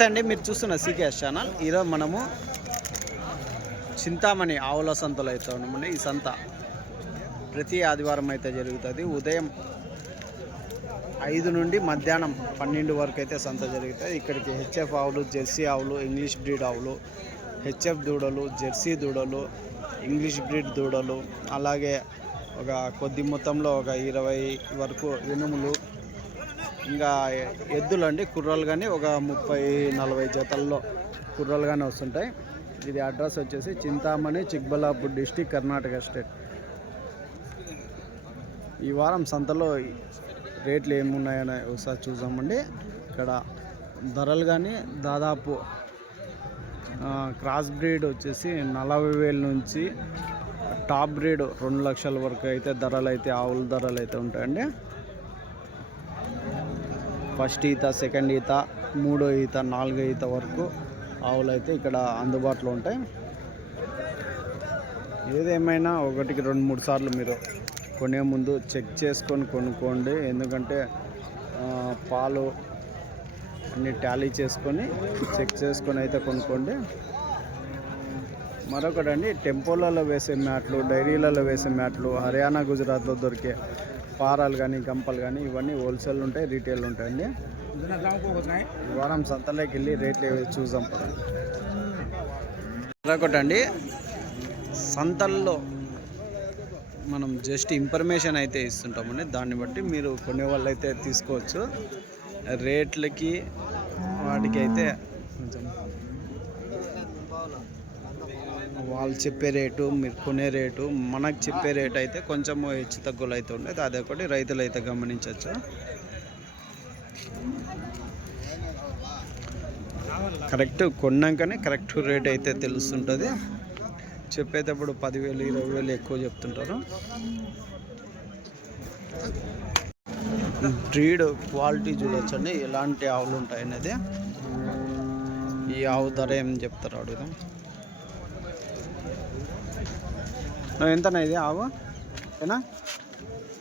నమస్తే అండి, మీరు చూస్తున్న సీకేఎస్ ఛానల్. ఈరోజు మనము చింతామణి ఆవుల సంతలో అయితే ఉన్నామండి. ఈ సంత ప్రతి ఆదివారం అయితే జరుగుతుంది. ఉదయం 5 నుండి మధ్యాహ్నం 12 వరకు అయితే సంత జరుగుతుంది. ఇక్కడికి హెచ్ఎఫ్ ఆవులు, జెర్సీ ఆవులు, ఇంగ్లీష్ బ్రీడ్ ఆవులు, హెచ్ఎఫ్ దూడలు, జెర్సీ దూడలు, ఇంగ్లీష్ బ్రీడ్ దూడలు, అలాగే ఒక కొద్ది మొత్తంలో ఒక 20 వరకు ఎనుములు, ఇంకా ఎద్దులు అండి, కుర్రలు కానీ ఒక 30-40 జతల్లో కుర్రలు కానీ వస్తుంటాయి. ఇది అడ్రస్ వచ్చేసి చింతామణి, చిక్బల్లాపూర్ డిస్టిక్, కర్ణాటక స్టేట్. ఈ వారం సంతలో రేట్లు ఏమున్నాయని ఒకసారి చూద్దామండి. ఇక్కడ ధరలు కానీ దాదాపు క్రాస్ బ్రీడ్ వచ్చేసి 40,000 నుంచి టాప్ బ్రీడ్ 2 లక్షల వరకు అయితే ధరలు అయితే ఆవుల ధరలు అయితే ఉంటాయండి. ఫస్ట్ ఈత, సెకండ్ ఈత, 3వ ఈత, 4వ ఈత వరకు ఆవులు అయితే ఇక్కడ అందుబాటులో ఉంటాయి. ఏదేమైనా 1-2-3 సార్లు మీరు కొనే ముందు చెక్ చేసుకొని కొనుక్కోండి. ఎందుకంటే పాలు అన్నీ టాలీ చేసుకొని చెక్ చేసుకొని అయితే కొనుక్కోండి. మరొకటండి, టెంపోలలో వేసే మ్యాట్లు, డైరీలలో వేసే మ్యాట్లు, హర్యానా, గుజరాత్లో దొరికే పారాలు కానీ గంపలు కానీ ఇవన్నీ హోల్సేల్ ఉంటాయి, రీటైల్ ఉంటాయండి. ఈ వారం సంతలోకి వెళ్ళి రేట్లు ఏవి చూద్దాం. మరొకటండి, సంతల్లో మనం జస్ట్ ఇన్ఫర్మేషన్ అయితే ఇస్తుంటామండి. దాన్ని బట్టి మీరు కొనే వాళ్ళు అయితే తీసుకోవచ్చు. రేట్లకి వాటికి అయితే కొంచెం వాళ్ళు చెప్పే రేటు, మీరు కొనే రేటు, మనకు చెప్పే రేటు అయితే కొంచెం హెచ్చు తగ్గులు అయితే ఉండేది. అదొకటి రైతులు అయితే గమనించవచ్చు. కరెక్ట్ కొన్నాకనే కరెక్ట్ రేట్ అయితే తెలుస్తుంటుంది. చెప్పేటప్పుడు 10,000, 20,000 ఎక్కువ చెప్తుంటారు. బ్రీడ్ క్వాలిటీ చూడొచ్చండి, ఎలాంటి ఆవులు ఉంటాయి అనేది. ఈ ఆవు ధర ఏం చెప్తారు అడుగుదాం. ఎంతనా ఇది ఆవు? ఏనా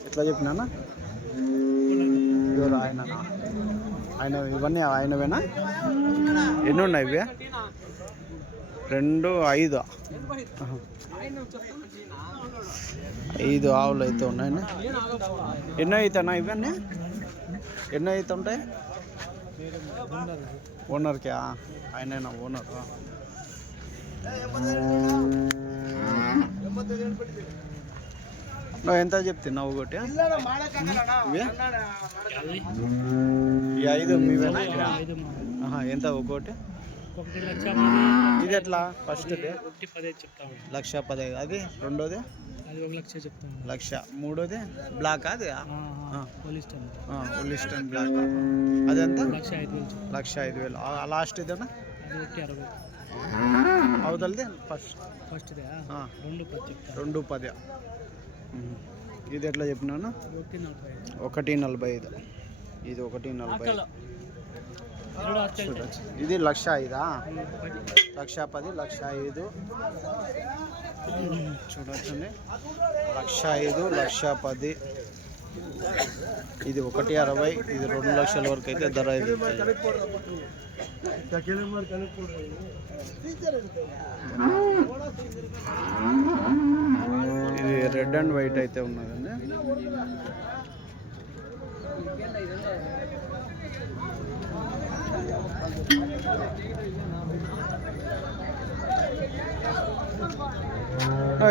ఎట్లా చెప్పినా? ఎవరు ఆయన? ఇవన్నీ ఆయనవేనా? ఎన్ని ఉన్నాయి ఇవి? 2, 5 5 ఆవులు అయితే ఉన్నాయండి. ఎన్నో అవుతానా ఇవన్నీ? ఎన్నో అయితే ఉంటాయి? ఓనర్కి ఆయనైనా ఓనర్. నువ్వు ఎంత చెప్తున్నావు ఒకటి? ఈ 5 మీవేనా? ఎంత ఒకటి? ఇది ఎట్లా? ఫస్ట్ 1,15,000. అది రెండోది 1,00,000. మూడోది బ్లాక్, అది ఒలిస్టన్ బ్లాక్. అదెంత? 1,05,000. లాస్ట్ ఇదేనా? అవతలది ఫస్ట్ 2,10. ఇది ఎట్లా చెప్పినాను? 1,45. ఇది 1,40. ఇది 1,05,000. 1,10,000, 1,05,000 చూడొచ్చండి. 1,05,000, 1,10,000. ఇది 1,60,000. ఇది 2 లక్షల వరకు అయితే ధర ఇది. ఇది రెడ్ అండ్ వైట్ అయితే ఉన్నదండి.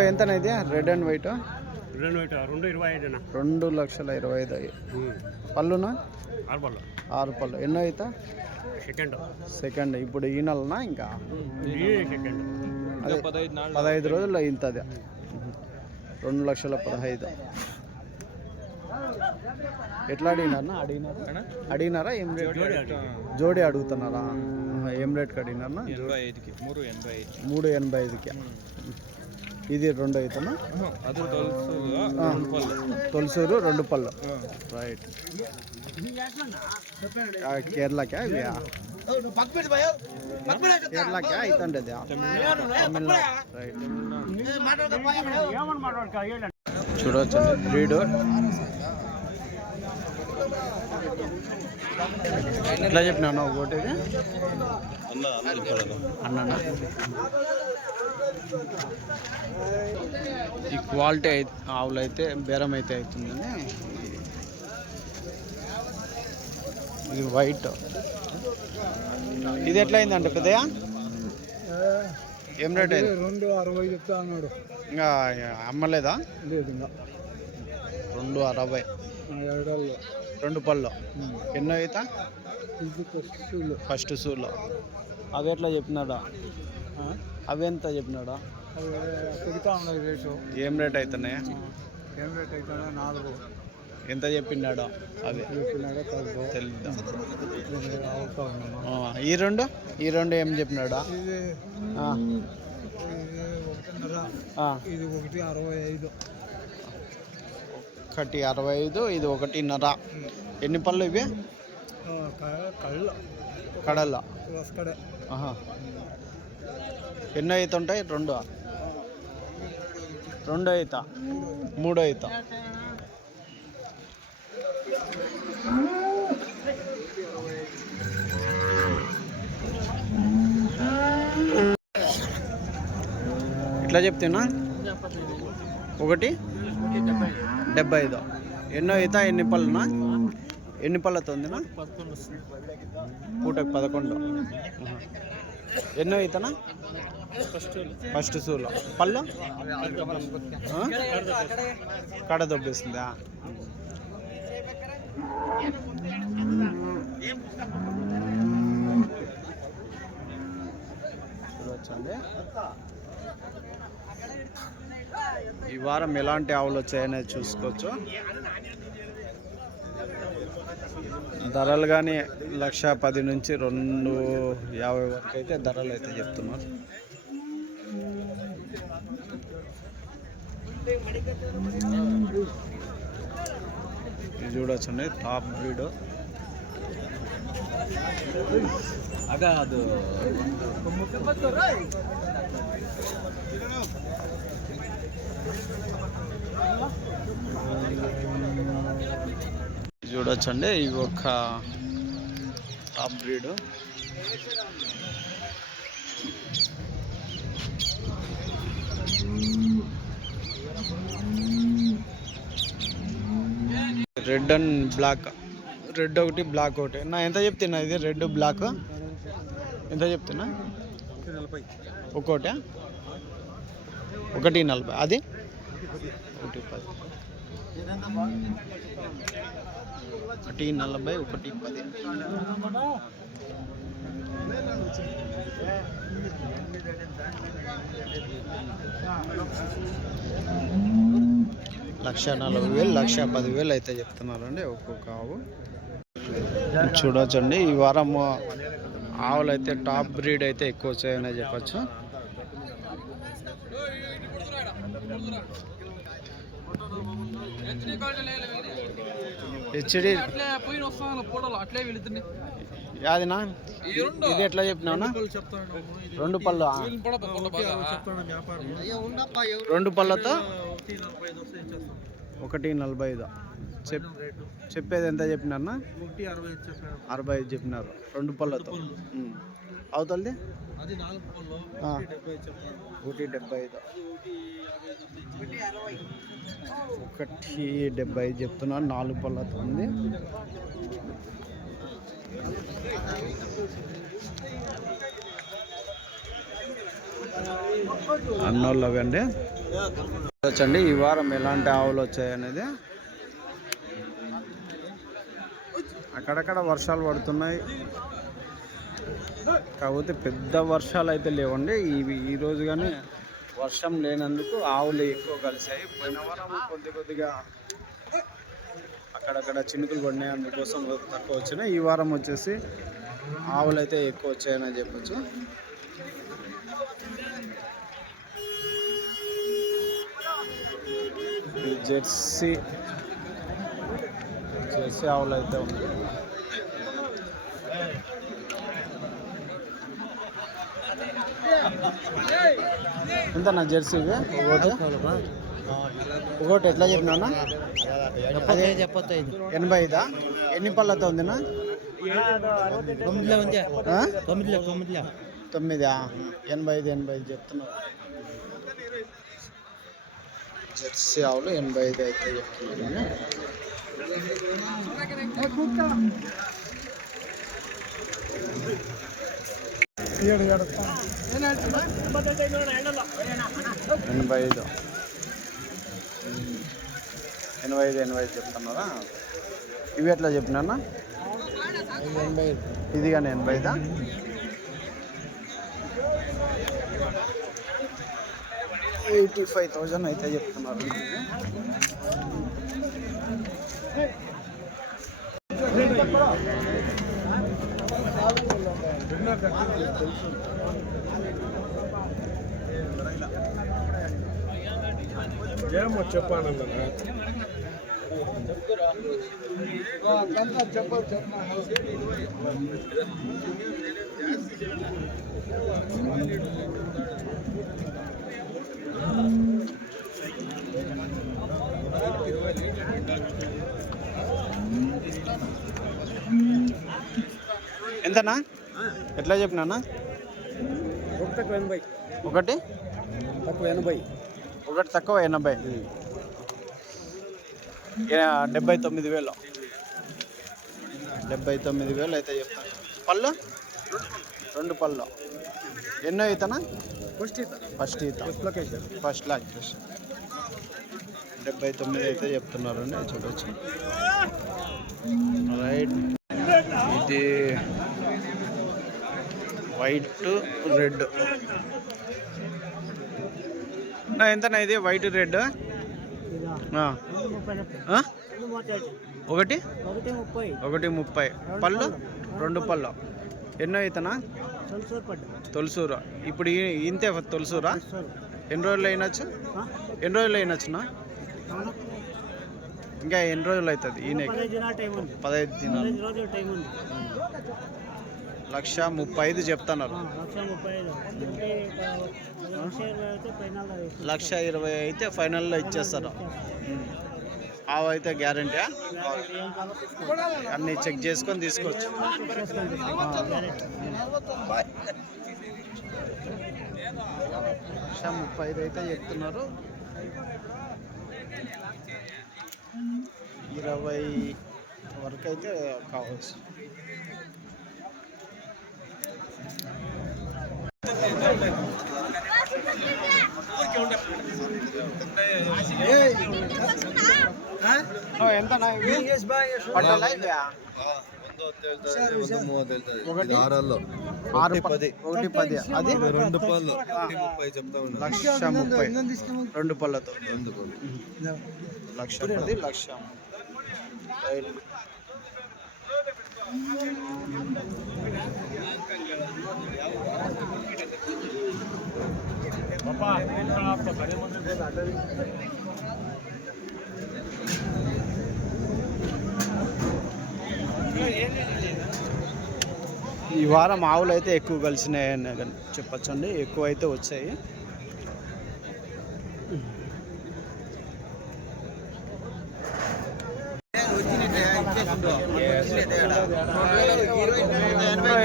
ఎంతనా ఇది రెడ్ అండ్ వైట్? 2,25,000. పళ్ళునా? 6 పళ్ళు. ఎన్నో అవుతా? సెకండ్. ఇప్పుడు ఈ నెలనా? ఇంకా 15 రోజుల్లో ఇంతది. 2,15,000. ఎట్లా అడిగినారా? ఏం రేట్? జోడి అడుగుతున్నారా? ఏం రేట్కి అడిగినారా? 3,85,000కి. ఇది 2 అవుతానా? తొలసూరు 2 పళ్ళు. రైట్. కేరళకా ఇవి? కేరళకా అవుతుండే తమిళనాడు. రైట్. చూడవచ్చు బ్రీడ్ ఎట్లా చెప్పినాను ఒకటికి అన్న ఈ క్వాలిటీ ఆవులు అయితే బేరం అయితే అవుతుందని. ఇది వైట్. ఇది ఎట్లా అయిందంట పెద్దయా? ఏం రేట్ అయింది? 260 చెప్తా అన్నాడు. ఇంకా అమ్మలేదా? లేదు, ఇంకా 260. 2 పళ్ళు. ఎన్నో అవుతా? ఫస్ట్ సూలో. అవి ఎట్లా చెప్పినాడా? అవి ఎంత చెప్పినాడా? రేటు ఏం రేట్ అవుతున్నాయా? ఏం రేట్ అవుతాడా? 4. ఎంత చెప్పినాడా? అవి తెలుద్దాం. ఈ రెండు ఏం చెప్పినాడా? ఇది 165. 165. ఇది 1.5. ఎన్ని పళ్ళు ఇవి? కడల. ఎన్నో అవుతుంటాయి? 2 అవుతా? 3 అవుతా? ఇట్లా చెప్తున్నా 1.75. ఎన్నో అవుతా? ఎన్ని పళ్ళునా? ఎన్ని పళ్ళతో ఉందినా? పూటకు 11. ఎన్నో అవుతానా? ఫస్ట్ సూలో. పళ్ళు కడ దొబ్బేస్తుందా? చూడొచ్చండి ఈ వారం ఎలాంటి ఆవులు వచ్చాయనేది చూసుకోవచ్చు. ధరలు కానీ 1,10,000 నుంచి 250 వరకు అయితే ధరలు అయితే చెప్తున్నారు. ఇది చూడొచ్చండి టాప్ బ్రీడ్. చూడొచ్చండి ఇవి ఒక top breed. Red and black. Red ఒకటి, బ్లాక్ ఒకటి. నా ఎంత చెప్తున్నా? ఇది రెడ్ బ్లాక్ ఎంత చెప్తున్నా? 1 1.40. అది 1.10. 1.40, 1.10. $1,40,000, $1,10,000 అయితే చెప్తున్నారండి ఒక్కొక్క ఆవు. చూడొచ్చండి ఈ వారం ఆవులు అయితే టాప్ బ్రీడ్ అయితే ఎక్కువ వచ్చాయనే చెప్పచ్చు. హెచ్డి యాదినా? ఇది ఎట్లా చెప్పినావునా? 2 పళ్ళు. 2 పళ్ళతో 1.45. చెప్పేది ఎంత చెప్పినారన్నా? 65 చెప్పినారు 2 పళ్ళతో. అవుతుంది 1.75. 1.70 చెప్తున్నారు. 4 పళ్ళతో ఉంది. అన్నోళ్ళు అవి అండి. వచ్చండి ఈ వారం ఎలాంటి ఆవులు వచ్చాయనేది. అక్కడక్కడ వర్షాలు పడుతున్నాయి, కాకపోతే పెద్ద వర్షాలు అయితే లేవండి. ఈరోజు కానీ వర్షం లేనందుకు ఆవులు ఎక్కువ కలిసాయి. పోయిన వారం కొద్దిగా అక్కడక్కడ చినుకులు పడినాయి, అందుకోసం తక్కువ వచ్చినాయి. ఈ వారం వచ్చేసి ఆవులు అయితే ఎక్కువ వచ్చాయని చెప్పచ్చు. జెర్సీ ఆవులు అయితే ఉంది. ఎంత నా జెర్సీవి? ఒకటి ఎట్లా చెప్పినా అదే 85. ఎన్ని పళ్ళతో ఉందినా? 9. 85 చెప్తున్నారు. జెర్సీ ఆవులు 85 అయితే చెప్తున్నారు. ఎనభై చెప్తున్నారా? ఇవి ఎట్లా చెప్పినా? ఇది కానీ 85. 85,000 అయితే చెప్తున్నారు. ఏమో చెప్పాను ఎంతనా? ఎట్లా చెప్పినా? ఒకటి తక్కువ 80. ఒకటి తక్కువ 80. 79,000. 79,000 అయితే చెప్తాను. పళ్ళు 2 పళ్ళు. ఎన్నో అవుతానా? ఫస్ట్ ఈత. First lactation. 79 అయితే చెప్తున్నారు అండి, చూడవచ్చు. రైట్, ఇది వైట్ రెడ్. ఎంతనా ఇది వైట్ రెడ్? 1:30. పళ్ళు 2 పళ్ళు. ఎన్నో అవుతానా? తొలసూరు. ఇప్పుడు ఇంతే తొలసూరా? ఎన్ని రోజులు అయినచ్చు? ఇంకా ఎన్ని రోజులు అవుతుంది ఈయన? 15 దినాలు. 1,35,000 చెప్తున్నారు. 1,20,000 అయితే ఫైనల్లో ఇచ్చేస్తారు. ఆవు అయితే గ్యారంటీ? అన్నీ చెక్ చేసుకొని తీసుకోవచ్చు. 1,35,000 అయితే చెప్తున్నారు. 20 వరకు అయితే కావచ్చు. ఎంత? 1,10. 1,10. అది 2 పళ్ళు 1,30 చెప్తా ఉన్నా. 1,30,000 2 పళ్ళతో. 1,10,000 1,30,000. ఈ వారం ఆవులు అయితే ఎక్కువ కలిసినాయని చెప్పచ్చండి. ఎక్కువ అయితే వచ్చాయి.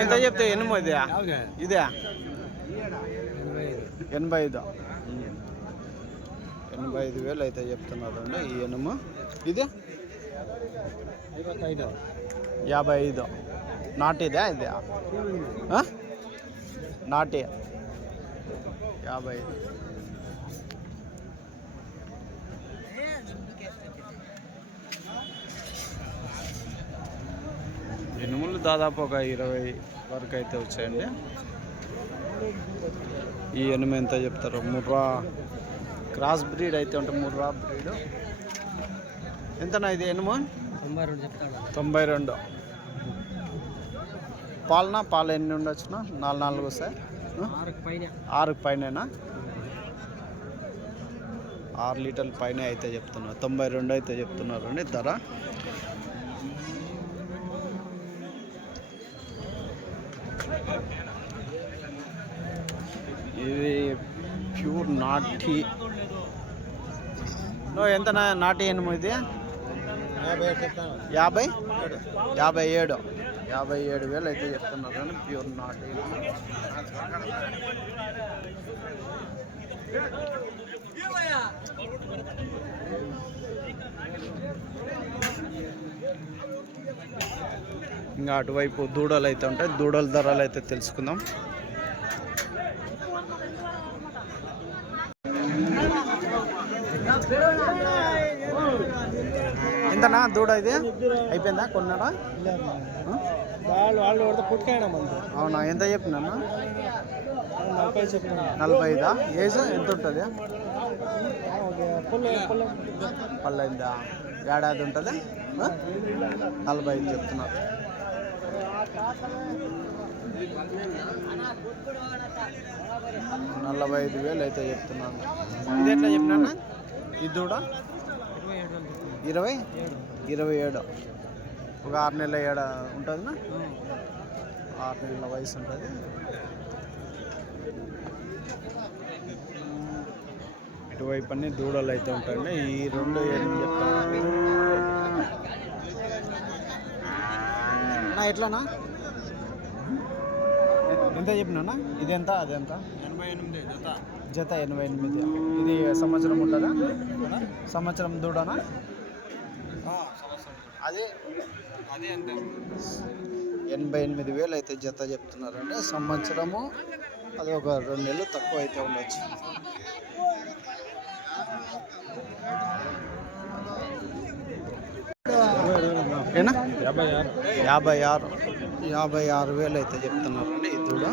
ఎంత చెప్తే ఎనుము ఇదే? 85,000 అయితే చెప్తున్నారు అండి ఈ ఎనుము. ఇది 55. నాటిదా ఇది? నాటి 55. ఎనుములు దాదాపు ఒక 20 వరకు అయితే వచ్చాయండి. ఈ ఎనుము ఎంత చెప్తారు? ముర్రా క్రాస్ బ్రీడ్ అయితే ఉంటుంది. ముర్రా బ్రీడ్. ఎంతనా ఇది ఎనుము? 92. పాలు ఎన్ని ఉండొచ్చునా? 4 వస్తాయి. 6 పైన 6 లీటర్ల పైన అయితే చెప్తున్నారు. 92 అయితే చెప్తున్నారు అండి ధర. ఇది ప్యూర్ నాటి ఎంత నాటి ఎనుము ఇది? 57,000 అయితే చెప్తున్నారు కానీ ప్యూర్ నాటి. ఇంకా అటువైపు దూడలు అయితే ఉంటాయి, దూడల ధరలు అయితే తెలుసుకుందాం. ఎంతనా దూడ ఇది? అయిపోయిందా? కొన్నారా? అవునా? ఎంత చెప్పినా? 45. ఏజ్ ఎంత ఉంటుంది? పల్లెందా? ఏడాది ఉంటుంది. 45 చెప్తున్నారు. $45,000 అయితే చెప్తున్నాను. ఇది ఎట్లా చెప్పినా? ఇది దూడ 27. ఒక 6 నెలల ఏడ ఉంటుంది. 6 నెలల వయసు ఉంటుంది. ఇటువైపు అన్ని దూడలు అయితే ఉంటాయండి. ఈ రెండు ఏం చెప్తాను ఎట్లానా? ఎంత చెప్పినా? ఇది ఎంత? అది ఎంత? 88 జత. 88. ఇది సంవత్సరం ఉంటుందా? సంవత్సరం దూడనా? అదే 88,000 అయితే జత చెప్తున్నారండి. సంవత్సరము అది ఒక 2 నెలలు తక్కువ అయితే ఉండొచ్చు. ఏనా? 56,000 అయితే చెప్తున్నారండి ఈ దూడ.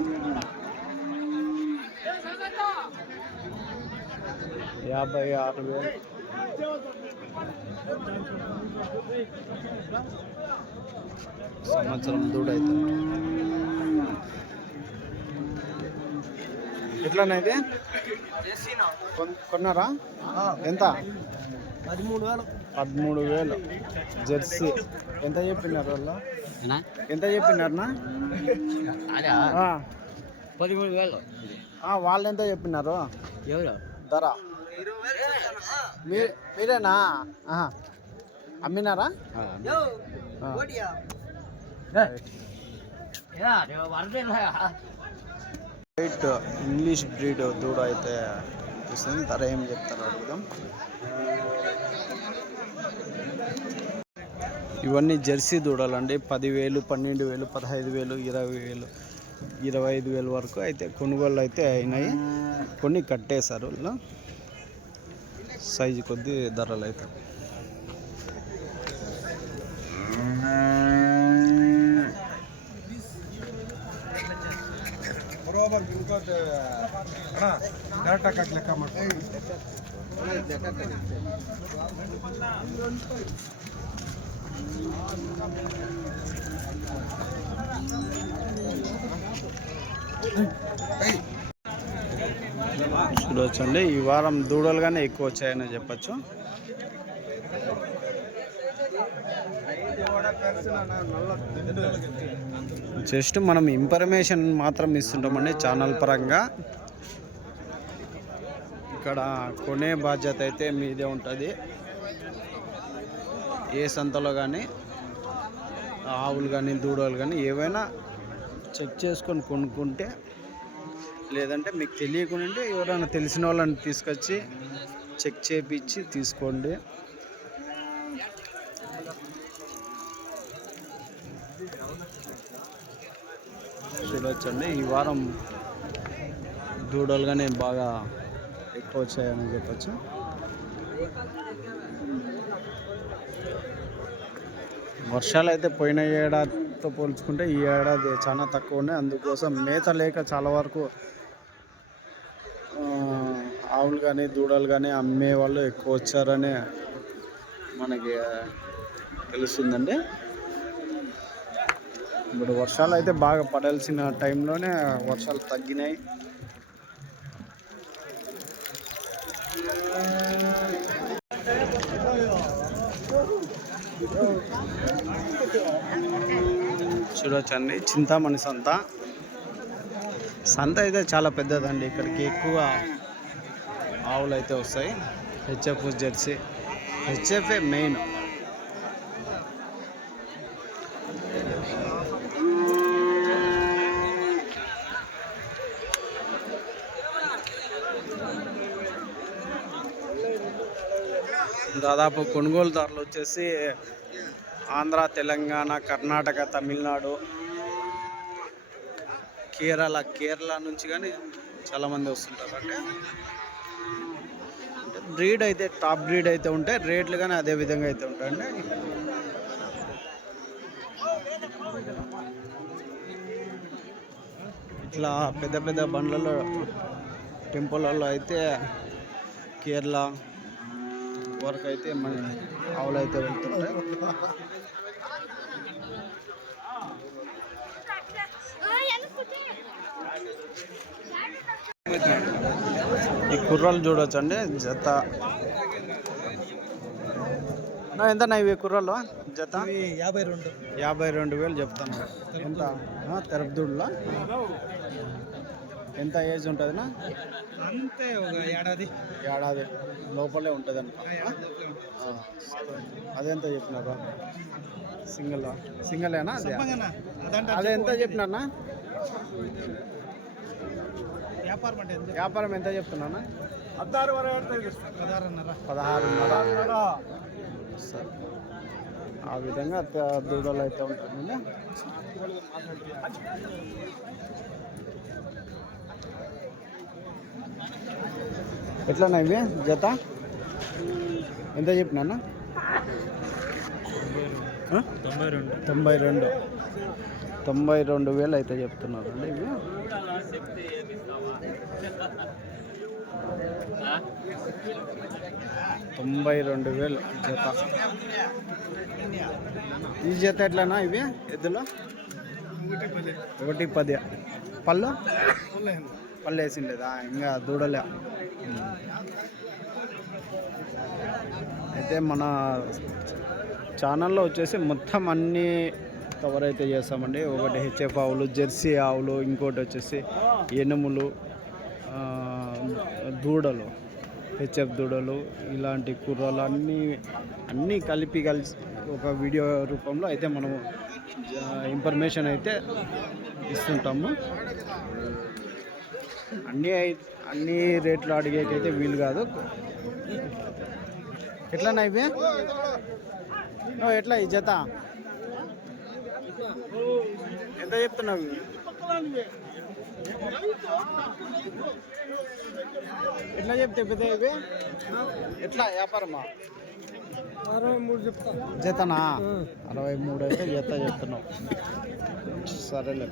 56,000. సంవత్సరం దూడ అయితే. ఎట్లానైతే కొన్నారా? ఎంత? 13,000 జెర్సీ. ఎంత చెప్పినారు వాళ్ళు? ఎంత చెప్పినారనా? 13,000. వాళ్ళు ఎంత చెప్పినారు ధర? మీరేనా అమ్మినారా? రైట్. ఇంగ్లీష్ బ్రీడ్ దూడ అయితే చూస్తుంది. ధర ఏం చెప్తారు అడుగుదాం. ఇవన్నీ జెర్సీ దూడలు అండి. 10,000, 12,000, 15,000, 20,000, 25,000 వరకు అయితే కొనుగోళ్ళు అయితే అయినాయి. కొన్ని కట్టేశారు ఇలా సైజు కొద్ది ధరలు అయితే. చూడవచ్చండి, ఈ వారం దూడలుగానే ఎక్కువ వచ్చాయని చెప్పచ్చు. జస్ట్ మనం ఇన్ఫర్మేషన్ మాత్రం ఇస్తుంటామండి ఛానల్ పరంగా. ఇక్కడ కొనే బాధ్యత అయితే మీదే ఉంటుంది. ఏ సంతలో కానీ ఆవులు కానీ దూడలు కానీ ఏవైనా చెక్ చేసుకొని కొనుక్కుంటే, లేదంటే మీకు తెలియకుండా ఎవరైనా తెలిసిన వాళ్ళని తీసుకొచ్చి చెక్ చేయించి తీసుకోండి. చూడొచ్చండి, ఈ వారం దూడలుగానే బాగా ఎక్కువ వచ్చాయని చెప్పచ్చు. వర్షాలు అయితే పోయిన ఏడాదితో పోల్చుకుంటే ఈ ఏడాది చాలా తక్కువ ఉన్నాయి. అందుకోసం మేత లేక చాలా వరకు ఆవులు కానీ దూడలు కానీ అమ్మే వాళ్ళు ఎక్కువ వచ్చారని మనకి తెలుస్తుందండి. ఇప్పుడు వర్షాలు అయితే బాగా పడాల్సిన టైంలోనే వర్షాలు తగ్గినాయి. చూడొచ్చండి, చింతామణి సంత. సంత అయితే చాలా పెద్దదండి. ఇక్కడికి ఎక్కువ ఆవులు అయితే వస్తాయి. HF Jersey. HF main. దాదాపు కొనుగోలుదారులు వచ్చేసి ఆంధ్ర, తెలంగాణ, కర్ణాటక, తమిళనాడు, కేరళ నుంచి కానీ చాలామంది వస్తుంటారు. అంటే బ్రీడ్ అయితే టాప్ బ్రీడ్ అయితే ఉంటాయి, రేట్లు కానీ అదే విధంగా అయితే ఉంటాయండి. ఇట్లా పెద్ద పెద్ద బండ్లలో టెంపుల్లో అయితే కేరళ వరకు అయితే మన ఆవులు అయితే వెళ్తుంటాయి. ఈ కుర్రాలు చూడొచ్చండి. జత ఎంత ఇవి కుర్రాలు? జత 52,000 చెప్తాను. ఎంత తెరపుదూడులో ఎంత ఏజ్ ఉంటుందినా? అంతే ఒక ఏడాది లోపలే ఉంటుంది అంట. అదెంత చెప్పినారు? సింగలేనా? అదే ఎంత చెప్పినారా? వ్యాపారం ఎంత చెప్తున్నా? 16,500. సరే, ఆ విధంగా దూడలు అయితే ఉంటుందండి. ఎట్లా ఇవి జత ఎంత చెప్పినా? 92,000 అయితే చెప్తున్నారు అండి ఇవి. $92,000 జత. ఈ జత ఎట్లానా ఇవి ఎద్దులో? 110. పళ్ళు వేసిండేదా? ఇంకా దూడలే. అయితే మన ఛానల్లో వచ్చేసి మొత్తం అన్నీ కవర్ అయితే చేస్తామండి. ఒకటి హెచ్ఎఫ్ ఆవులు, జెర్సీ ఆవులు, ఇంకోటి వచ్చేసి ఎనుములు, దూడలు, హెచ్ఎఫ్ దూడలు, ఇలాంటి కుర్రాలు అన్నీ కలిసి ఒక వీడియో రూపంలో అయితే మనము ఇన్ఫర్మేషన్ అయితే ఇస్తుంటాము. అన్ని రేట్లు అడిగేకైతే వీలు కాదు. ఎట్లన్నా ఇవి ఎట్లా ఈ జత ఎంత చెప్తున్నావు? ఎట్లా చెప్తే పెద్ద ఇవి ఎట్లా వ్యాపారమా? 63 చెప్తా. జతనా? 63 అయితే జత చెప్తున్నావు. సరేలే.